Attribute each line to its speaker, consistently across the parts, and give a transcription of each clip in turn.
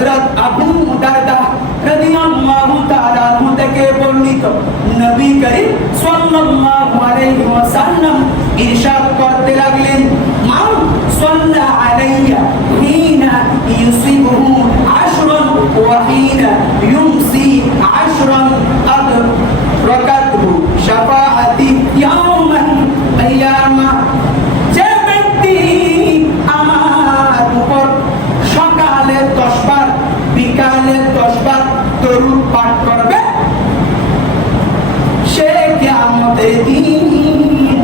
Speaker 1: হযরত আবু দারদা রাদিয়াল্লাহু তাআলা আনহু থেকে বর্ণিত। নবী করিম সাল্লাল্লাহু আলাইহি ওয়াসাল্লাম ইরশাদ করতে লাগলেন। মান সাল্লা আলাইয়া হিনা ইউসিবুহু আশরান ওয়া হিনা ইউমসি আশরান পাঠ করবে। সে কিয়ামতের দিন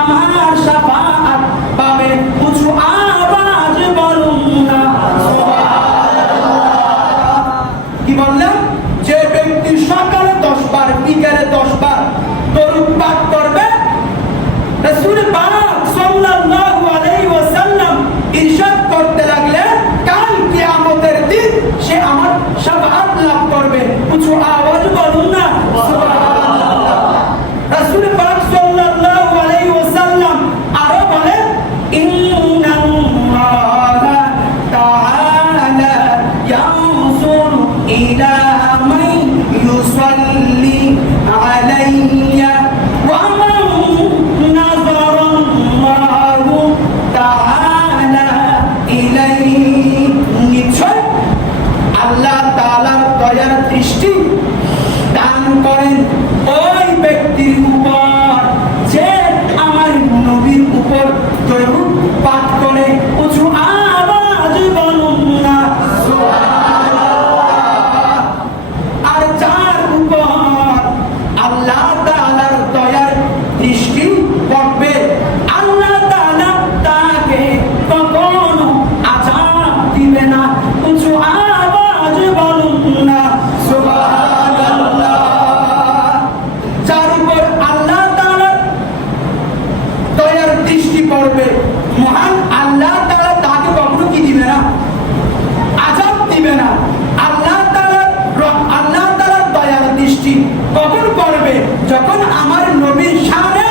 Speaker 1: আমার শাফাআত পাবে। উঁচু আওয়াজ বলুন না। কি বললাম? যে ব্যক্তি সকালে দশ বার বিকালে দশ বার দরুদ পাঠ করবে, রাসূল পাক সাল্লাল্লাহু আলাইহি ওয়াসাল্লাম ইরশাদ দয়ার দৃষ্টি দান করেন ওই ব্যক্তির উপর। সৃষ্টি করবে, মহান আল্লাহ তারা তাকে কখনো কি দিবে না? আজাদ দিবে না। আল্লাহ আল্লাহ দয়ার দৃষ্টি কখন করবে? যখন আমার নবীর সামনে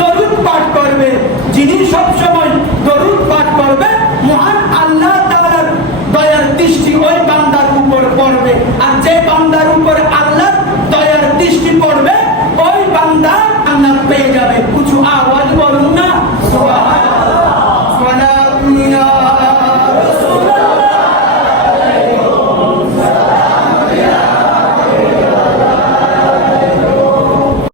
Speaker 1: দরুদ পাঠ করবে, যিনি সবসময় দরুদ পাঠ করবে, মহান আল্লাহ তালার দয়ার দৃষ্টি ওই বান্দার উপর পড়বে। আর যে বান্দার উপর